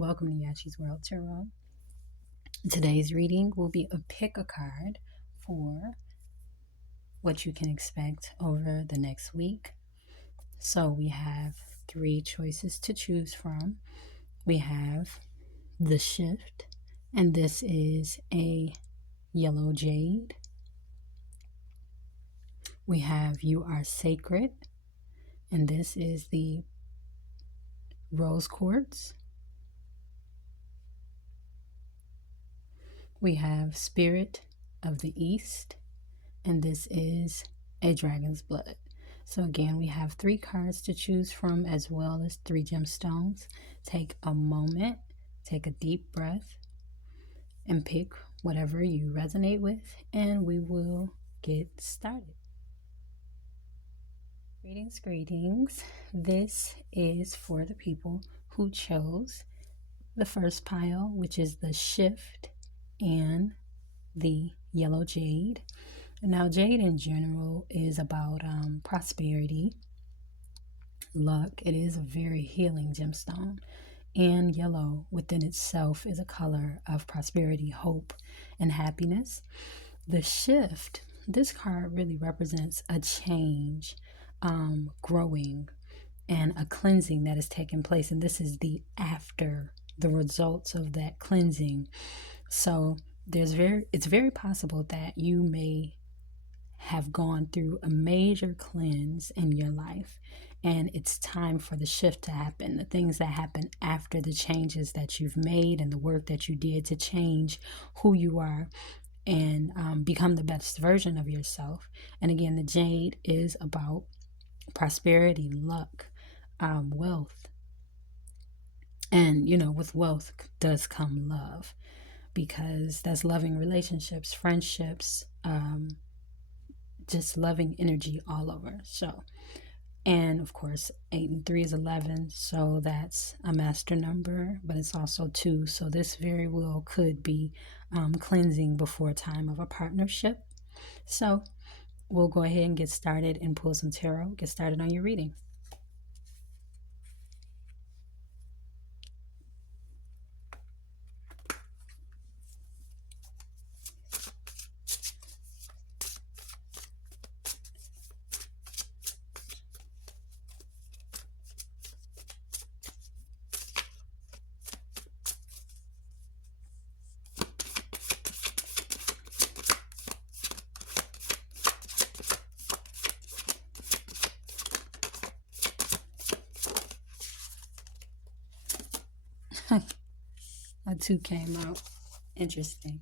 Welcome to Yashi's World Tarot. Today's reading will be a pick a card for what you can expect over the next week. So we have 3 choices to choose from. We have the Shift, and this is a yellow jade. We have You Are Sacred, and this is the rose quartz. We have Spirit of the East, and this is a dragon's blood. So again, we have 3 cards to choose from as well as 3 gemstones. Take a moment, take a deep breath, and pick whatever you resonate with, and we will get started. Greetings. This is for the people who chose the first pile, which is the Shift and the yellow jade. Now, jade in general is about prosperity, luck. It is a very healing gemstone. And yellow within itself is a color of prosperity, hope, and happiness. The Shift, this card really represents a change, growing, and a cleansing that is taking place. And this is the after, the results of that cleansing. So it's very possible that you may have gone through a major cleanse in your life, and it's time for the shift to happen. The things that happen after the changes that you've made and the work that you did to change who you are and become the best version of yourself. And again, the jade is about prosperity, luck, wealth. And, with wealth does come love, because that's loving relationships, friendships, just loving energy all over. So, and of course, 8 and 3 is 11. So that's a master number, but it's also 2. So this very well could be cleansing before time of a partnership. So we'll go ahead and get started and pull some tarot. Get started on your reading. A 2 came out. Interesting.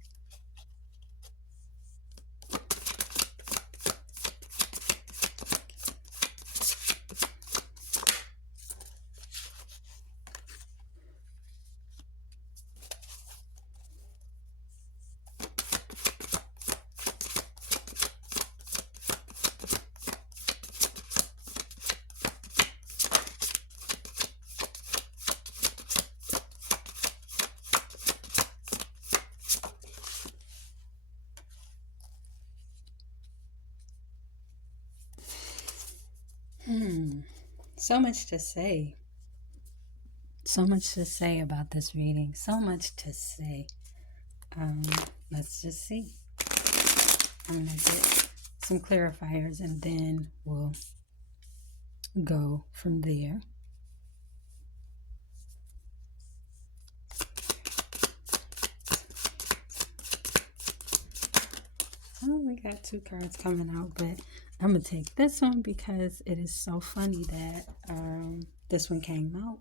So much to say. So much to say about this reading. So much to say. Let's just see. I'm going to get some clarifiers and then we'll go from there. Oh, we got 2 cards coming out, but I'm going to take this one because it is so funny that this one came out.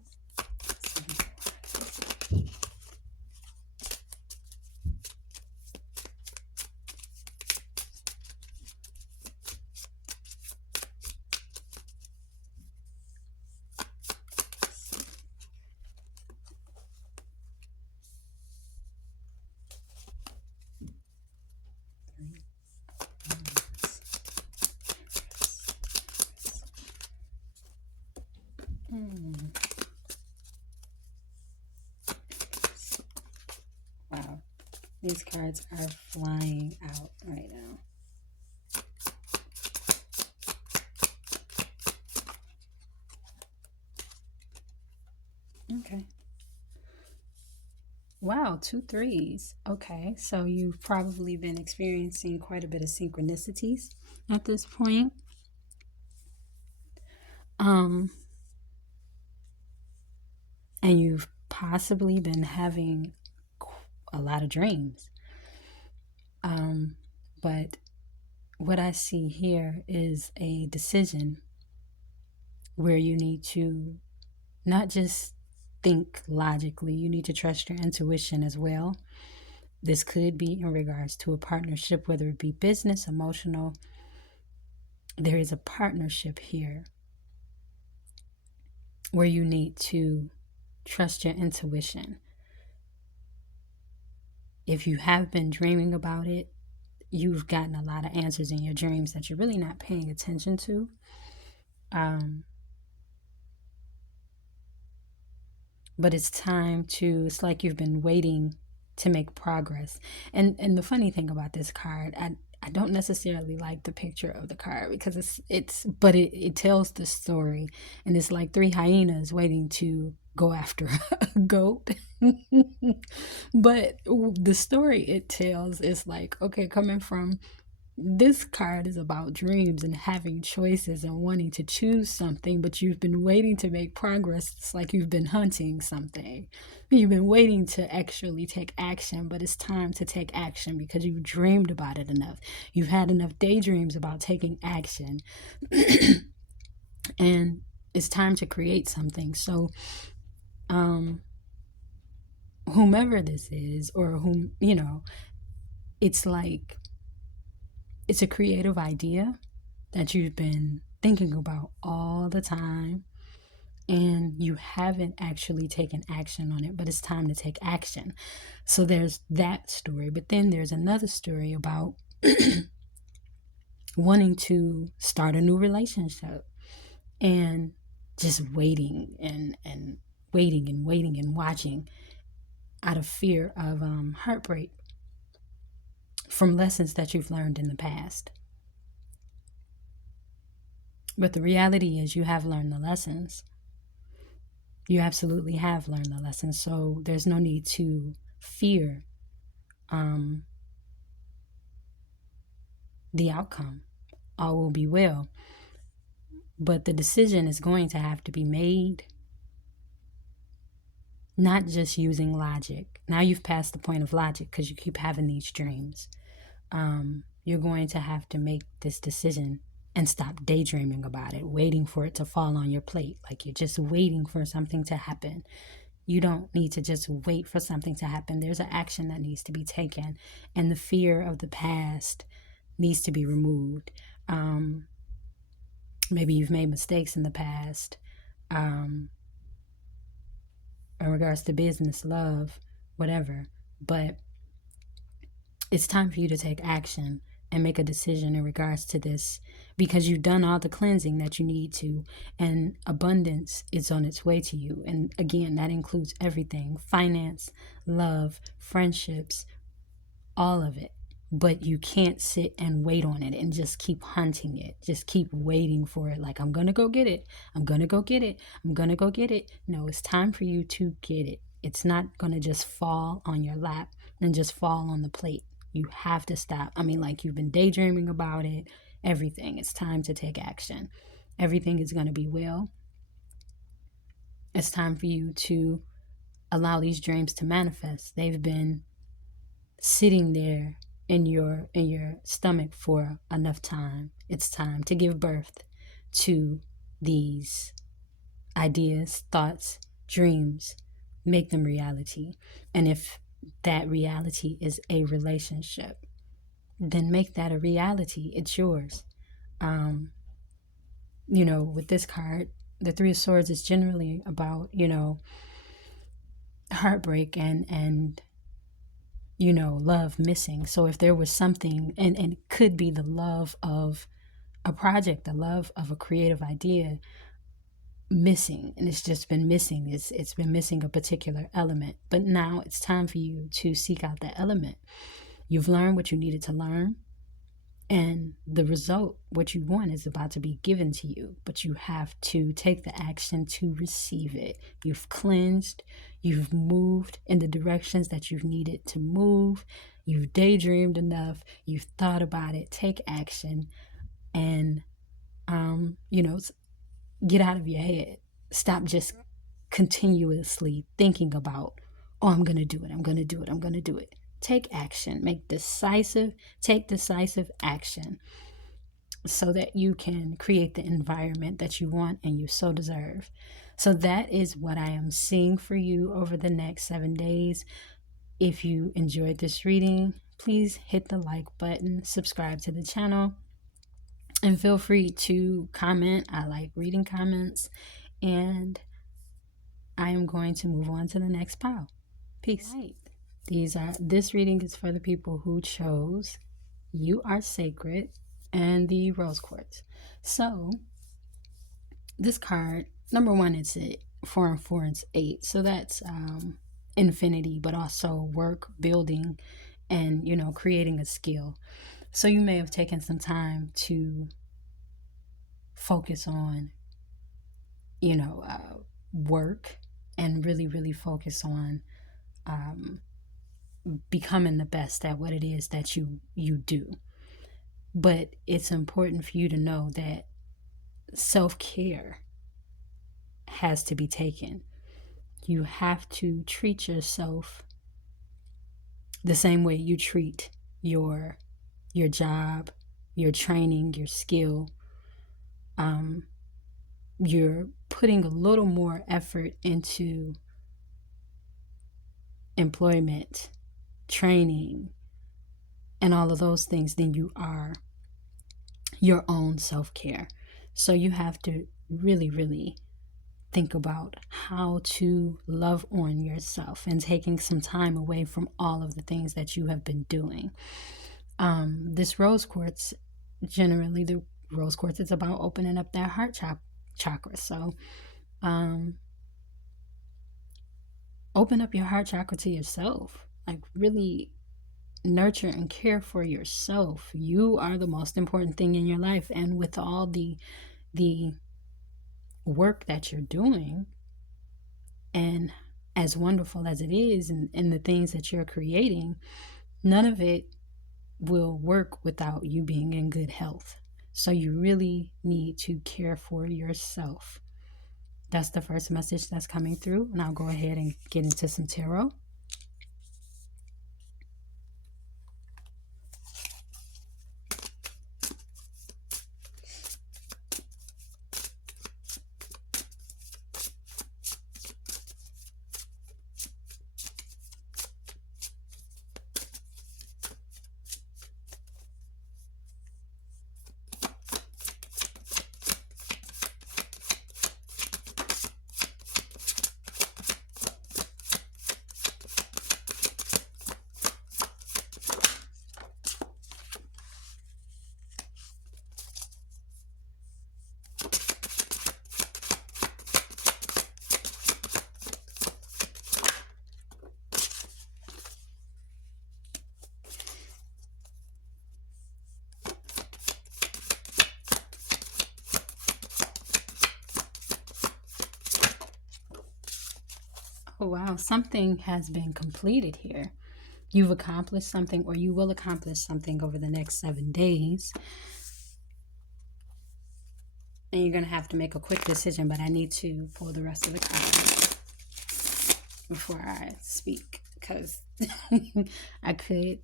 Wow, these cards are flying out right now. Okay. Wow, two threes. Okay, so you've probably been experiencing quite a bit of synchronicities at this point. Um, and you've possibly been having a lot of dreams. But what I see here is a decision where you need to not just think logically, you need to trust your intuition as well. This could be in regards to a partnership, whether it be business, emotional. There is a partnership here where you need to trust your intuition. If you have been dreaming about it, you've gotten a lot of answers in your dreams that you're really not paying attention to. But it's time to, it's like you've been waiting to make progress. And the funny thing about this card, I don't necessarily like the picture of the card because it tells the story, and it's like three hyenas waiting to go after a goat. But the story it tells is like, okay, coming from this card is about dreams and having choices and wanting to choose something, but you've been waiting to make progress. It's like you've been hunting something. You've been waiting to actually take action, but it's time to take action because you've dreamed about it enough. You've had enough daydreams about taking action. And it's time to create something. So, whomever this is, or whom, it's like, it's a creative idea that you've been thinking about all the time, and you haven't actually taken action on it, but it's time to take action. So there's that story. But then there's another story about wanting to start a new relationship and just waiting and waiting and waiting and watching out of fear of heartbreak from lessons that you've learned in the past. But the reality is you have learned the lessons. You absolutely have learned the lessons. So there's no need to fear the outcome. All will be well. But the decision is going to have to be made, not just using logic. Now you've passed the point of logic because you keep having these dreams. You're going to have to make this decision and stop daydreaming about it, waiting for it to fall on your plate. Like you're just waiting for something to happen. You don't need to just wait for something to happen. There's an action that needs to be taken, and the fear of the past needs to be removed. Maybe you've made mistakes in the past, in regards to business, love, whatever. But it's time for you to take action and make a decision in regards to this, because you've done all the cleansing that you need to, and abundance is on its way to you. And again, that includes everything: finance, love, friendships, all of it. But you can't sit and wait on it and just keep hunting it. Just keep waiting for it. Like, I'm going to go get it. I'm going to go get it. I'm going to go get it. No, it's time for you to get it. It's not going to just fall on your lap and just fall on the plate. You have to stop. I mean, like, you've been daydreaming about it, everything. It's time to take action. Everything is going to be well. It's time for you to allow these dreams to manifest. They've been sitting there in your stomach for enough time. It's time to give birth to these ideas, thoughts, dreams. Make them reality. And if that reality is a relationship, then make that a reality. It's yours. With this card, the Three of Swords is generally about, heartbreak and love missing. So if there was something, and it could be the love of a project, the love of a creative idea missing, and it's just been missing. It's been missing a particular element. But now it's time for you to seek out that element. You've learned what you needed to learn. And the result, what you want, is about to be given to you, but you have to take the action to receive it. You've cleansed, you've moved in the directions that you've needed to move, you've daydreamed enough, you've thought about it. Take action and, get out of your head. Stop just continuously thinking about, oh, I'm going to do it, I'm going to do it, I'm going to do it. Take action, take decisive action so that you can create the environment that you want and you so deserve. So that is what I am seeing for you over the next 7 days. If you enjoyed this reading, please hit the like button, subscribe to the channel, and feel free to comment. I like reading comments, and I am going to move on to the next pile. Peace. Right. This reading is for the people who chose You Are Sacred and the Rose Quartz. So this card, number one, it's a 4 and 4 and 8. So that's infinity, but also work, building, and creating a skill. So you may have taken some time to focus on work and really focus on becoming the best at what it is that you do. But it's important for you to know that self-care has to be taken. You have to treat yourself the same way you treat your job, your training, your skill. You're putting a little more effort into employment, training, and all of those things than you are your own self-care. So you have to really think about how to love on yourself and taking some time away from all of the things that you have been doing. This rose quartz, generally the rose quartz is about opening up that heart chakra. So open up your heart chakra to yourself. Like, really nurture and care for yourself. You are the most important thing in your life. And with all the work that you're doing, and as wonderful as it is, and the things that you're creating, none of it will work without you being in good health. So you really need to care for yourself. That's the first message that's coming through. And I'll go ahead and get into some tarot. Oh, wow. Something has been completed here. You've accomplished something, or you will accomplish something over the next 7 days. And you're going to have to make a quick decision, but I need to pull the rest of the cards before I speak, because I could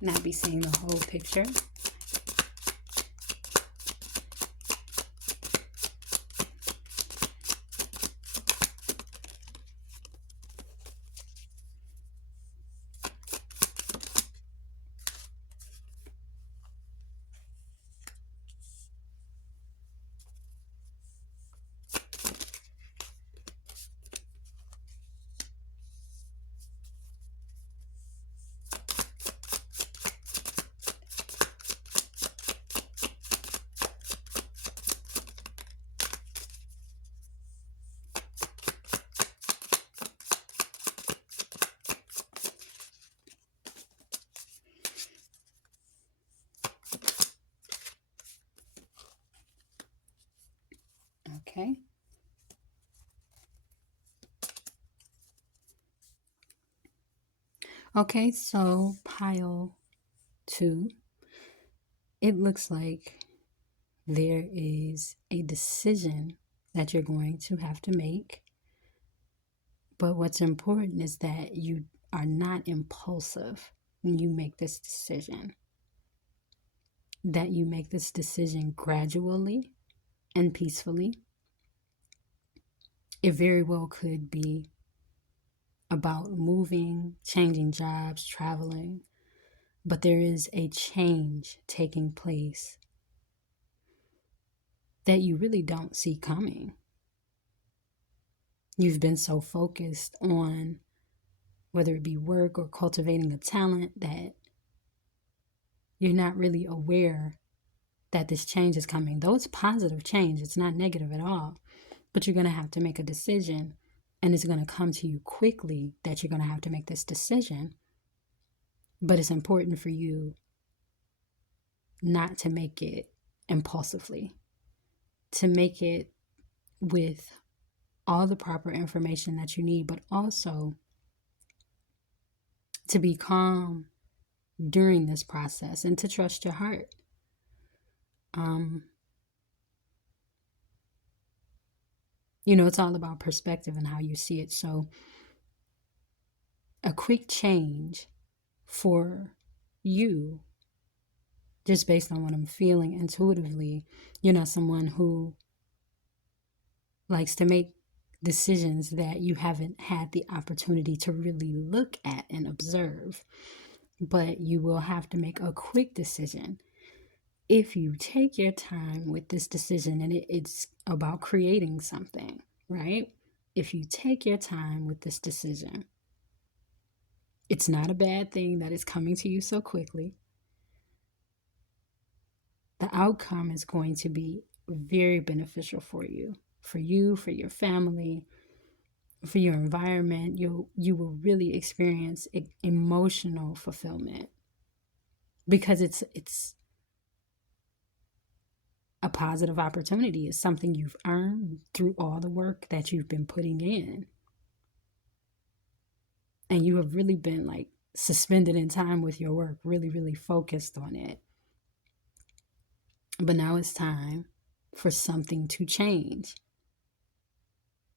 not be seeing the whole picture. Okay. Okay, so pile 2, it looks like there is a decision that you're going to have to make. But what's important is that you are not impulsive when you make this decision, that you make this decision gradually and peacefully. It very well could be about moving, changing jobs, traveling, but there is a change taking place that you really don't see coming. You've been so focused on whether it be work or cultivating a talent that you're not really aware that this change is coming. Though it's positive change, it's not negative at all, but you're going to have to make a decision, and it's going to come to you quickly that you're going to have to make this decision. But it's important for you not to make it impulsively, to make it with all the proper information that you need, but also to be calm during this process and to trust your heart. It's all about perspective and how you see it. So a quick change for you, just based on what I'm feeling intuitively, you're not someone who likes to make decisions that you haven't had the opportunity to really look at and observe. But you will have to make a quick decision. If you take your time with this decision, and it's about creating something, right? If you take your time with this decision, it's not a bad thing that it's coming to you so quickly. The outcome is going to be very beneficial for you, for your family, for your environment. You will really experience emotional fulfillment because it's a positive opportunity. It's something you've earned through all the work that you've been putting in. And you have really been like suspended in time with your work, really, really focused on it. But now it's time for something to change.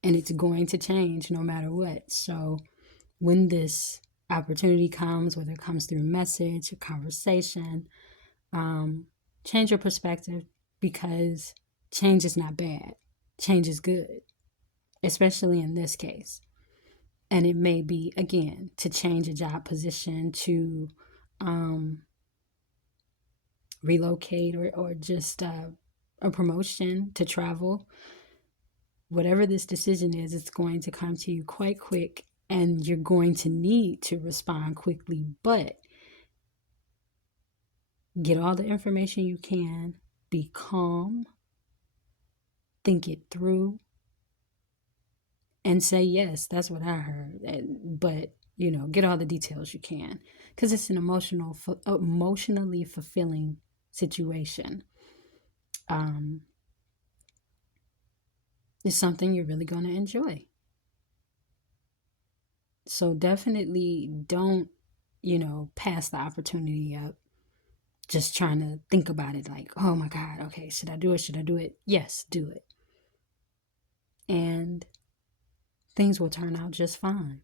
And it's going to change no matter what. So when this opportunity comes, whether it comes through a message, a conversation, change your perspective, because change is not bad. Change is good, especially in this case. And it may be, again, to change a job position, to relocate, or just a promotion, to travel. Whatever this decision is, it's going to come to you quite quick, and you're going to need to respond quickly. But get all the information you can, be calm, think it through, and say yes. That's what I heard. But get all the details you can, because it's an emotionally fulfilling situation. It's something you're really going to enjoy. So definitely don't, pass the opportunity up just trying to think about it like, oh my God, okay, should I do it? Should I do it? Yes, do it. And things will turn out just fine.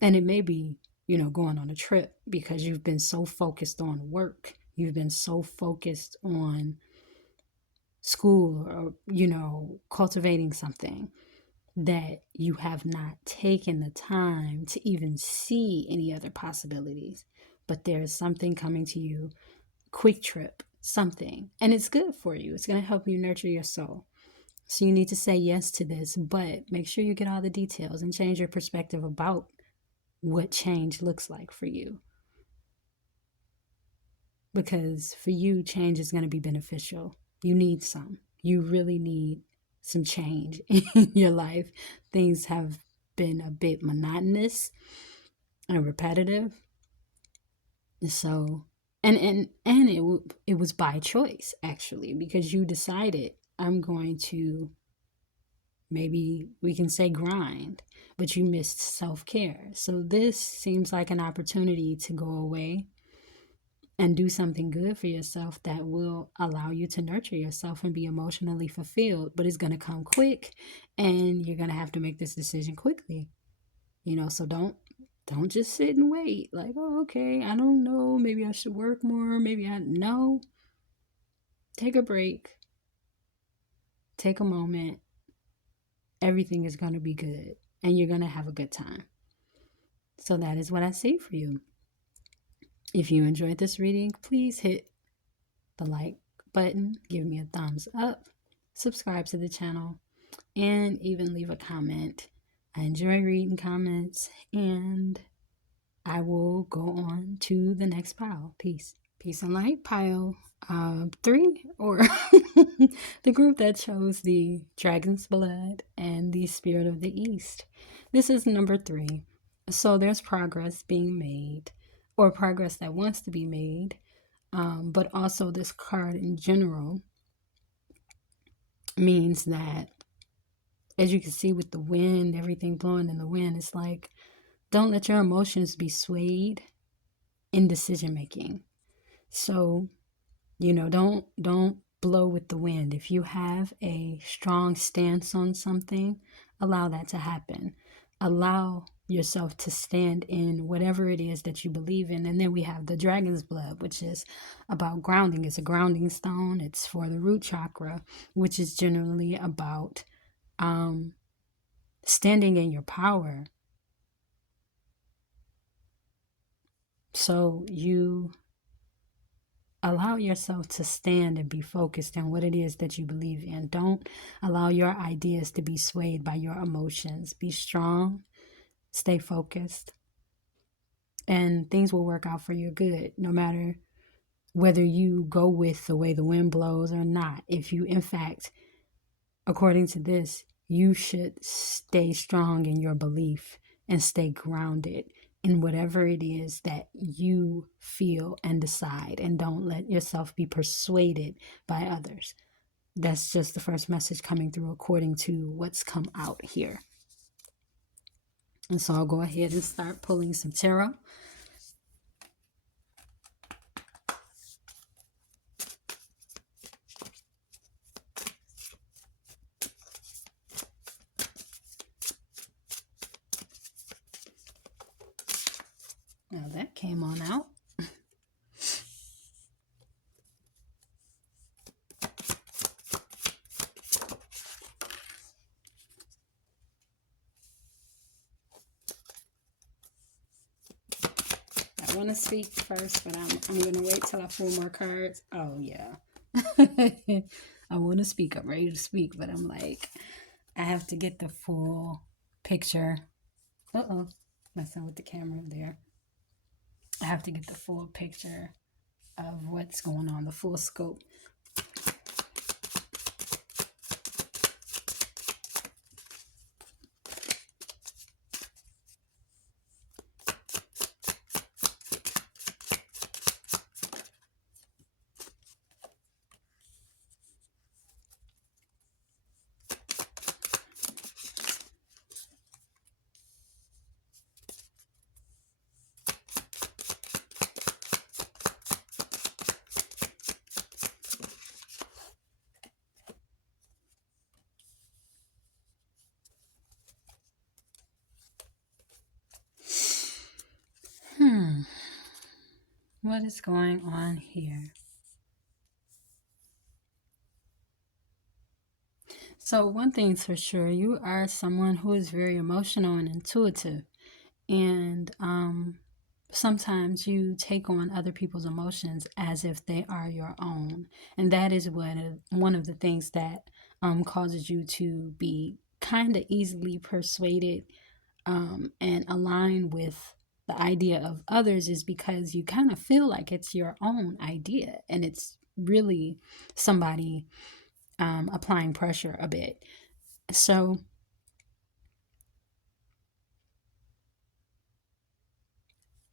And it may be, going on a trip, because you've been so focused on work. You've been so focused on school, or, cultivating something, that you have not taken the time to even see any other possibilities. But there's something coming to you, quick trip, something, and it's good for you. It's going to help you nurture your soul. So you need to say yes to this, but make sure you get all the details and change your perspective about what change looks like for you. Because for you, change is going to be beneficial. You need some. You really need some change in your life. Things have been a bit monotonous and repetitive. So, and it was by choice, actually, because you decided I'm going to, maybe we can say grind, but you missed self-care. So this seems like an opportunity to go away and do something good for yourself that will allow you to nurture yourself and be emotionally fulfilled, but it's going to come quick and you're going to have to make this decision quickly. So don't just sit and wait like, oh, okay, I don't know, maybe I should work more, maybe I no. Take a break, take a moment. Everything is going to be good and you're going to have a good time. So that is what I say for you. If you enjoyed this reading, please hit the like button, give me a thumbs up, subscribe to the channel, and even leave a comment. I enjoy reading comments, and I will go on to the next pile. Peace. Peace and light, pile 3, or the group that chose the Dragon's Blood and the Spirit of the East. This is number 3. So there's progress being made, or progress that wants to be made, but also this card in general means that, as you can see with the wind, everything blowing in the wind, it's like, don't let your emotions be swayed in decision making. So, don't blow with the wind. If you have a strong stance on something, allow that to happen. Allow yourself to stand in whatever it is that you believe in. And then we have the Dragon's Blood, which is about grounding. It's a grounding stone. It's for the root chakra, which is generally about standing in your power. So you allow yourself to stand and be focused on what it is that you believe in. Don't allow your ideas to be swayed by your emotions. Be strong, stay focused, and things will work out for your good, no matter whether you go with the way the wind blows or not. If you, in fact, according to this, you should stay strong in your belief and stay grounded in whatever it is that you feel and decide, and don't let yourself be persuaded by others. That's just the first message coming through according to what's come out here. And so I'll go ahead and start pulling some tarot. Now that came on out. I want to speak first, but I'm going to wait till I pull more cards. Oh, yeah. I want to speak. I'm ready to speak, but I'm like, I have to get the full picture. Uh-oh. Messing with the camera there. I have to get the full picture of what's going on, the full scope. What is going on here? So one thing's for sure, you are someone who is very emotional and intuitive. And sometimes you take on other people's emotions as if they are your own. And that is one of the things that causes you to be kind of easily persuaded and align with the idea of others, is because you kind of feel like it's your own idea and it's really somebody applying pressure a bit. So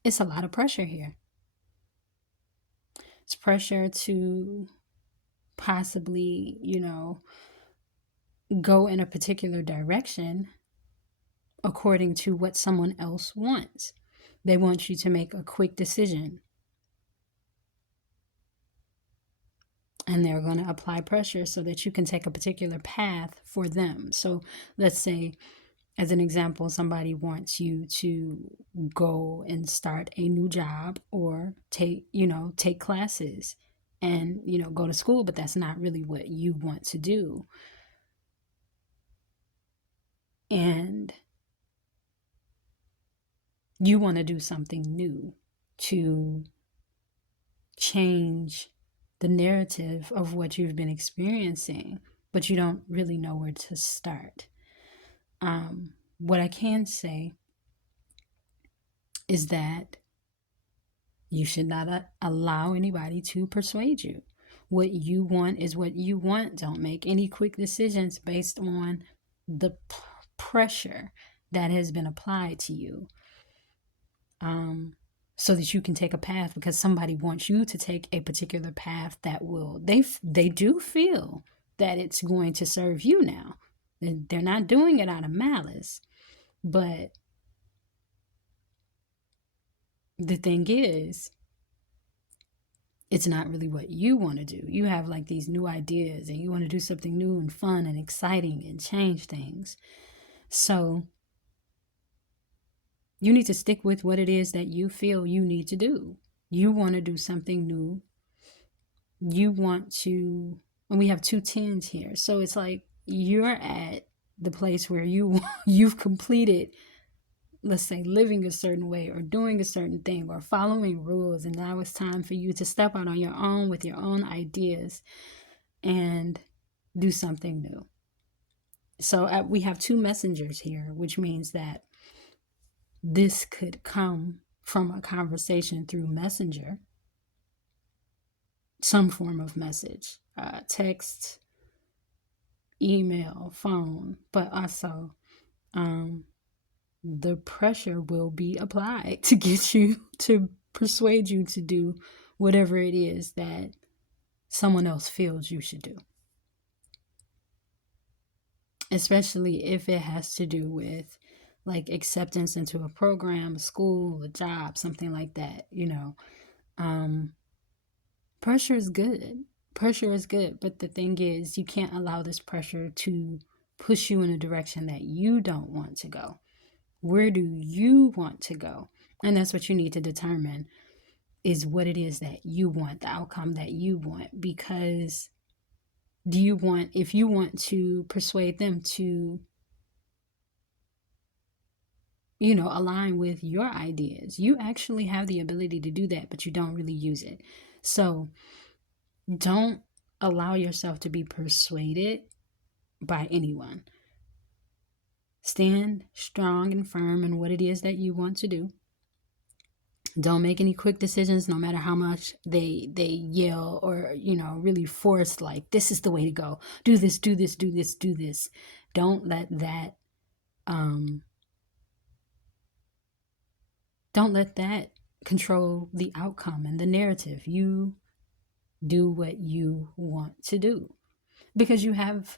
it's a lot of pressure here. It's pressure to possibly, go in a particular direction according to what someone else wants. They want you to make a quick decision, and they're going to apply pressure so that you can take a particular path for them. So let's say, as an example, somebody wants you to go and start a new job or take classes and, go to school, but that's not really what you want to do. And you want to do something new to change the narrative of what you've been experiencing, but you don't really know where to start. What I can say is that you should not allow anybody to persuade you. What you want is what you want. Don't make any quick decisions based on the pressure that has been applied to you. So that you can take a path, because somebody wants you to take a particular path that they do feel that it's going to serve you now. They're not doing it out of malice. But the thing is, it's not really what you want to do. You have like these new ideas and you want to do something new and fun and exciting and change things. So you need to stick with what it is that you feel you need to do. You want to do something new. You want to, and we have 2 tens here. So it's like you're at the place where you've completed, let's say, living a certain way or doing a certain thing or following rules. And now it's time for you to step out on your own with your own ideas and do something new. So we have 2 messengers here, which means that this could come from a conversation through messenger, some form of message, text, email, phone, but also the pressure will be applied to get you, to persuade you to do whatever it is that someone else feels you should do. Especially if it has to do with like acceptance into a program, a school, a job, something like that, pressure is good. Pressure is good. But the thing is, you can't allow this pressure to push you in a direction that you don't want to go. Where do you want to go? And that's what you need to determine, is what it is that you want, the outcome that you want. Because if you want to persuade them to, align with your ideas, you actually have the ability to do that, but you don't really use it. So don't allow yourself to be persuaded by anyone. Stand strong and firm in what it is that you want to do. Don't make any quick decisions, no matter how much they yell or, really force, like, this is the way to go. Do this, do this, do this, do this. Don't let that control the outcome and the narrative. You do what you want to do, because you have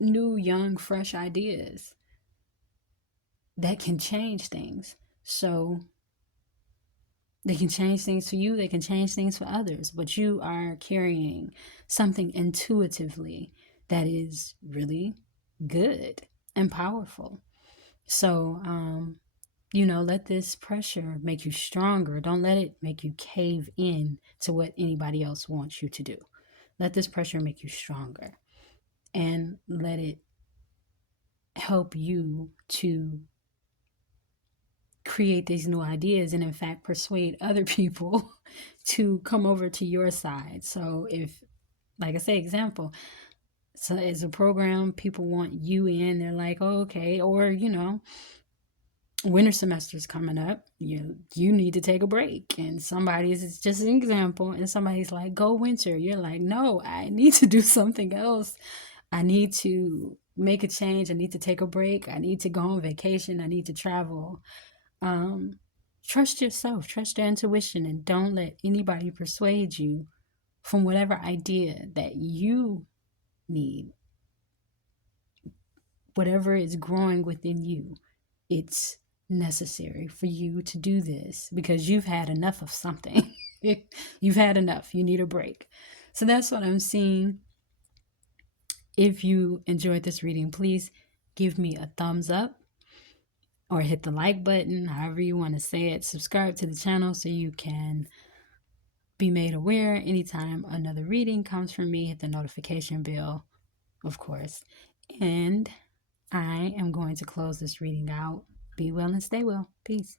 new, young, fresh ideas that can change things. So they can change things for you, they can change things for others, but you are carrying something intuitively that is really good and powerful. So, let this pressure make you stronger. Don't let it make you cave in to what anybody else wants you to do. Let this pressure make you stronger, and let it help you to create these new ideas and, in fact, persuade other people to come over to your side. So if, like I say, example, so it's a program, people want you in, they're like, oh, okay, or, winter semester's coming up, you need to take a break, and it's just an example, and somebody's like, go winter. You're like, no, I need to do something else. I need to make a change. I need to take a break. I need to go on vacation. I need to travel. Trust yourself, trust your intuition, and don't let anybody persuade you from whatever idea that you need, whatever is growing within you. It's necessary for you to do this because you've had enough of something. You've had enough. You need a break. So that's what I'm seeing. If you enjoyed this reading, please give me a thumbs up or hit the like button, however you want to say it. Subscribe to the channel so you can be made aware anytime another reading comes from me. Hit the notification bell, of course. And I am going to close this reading out. Be well and stay well. Peace.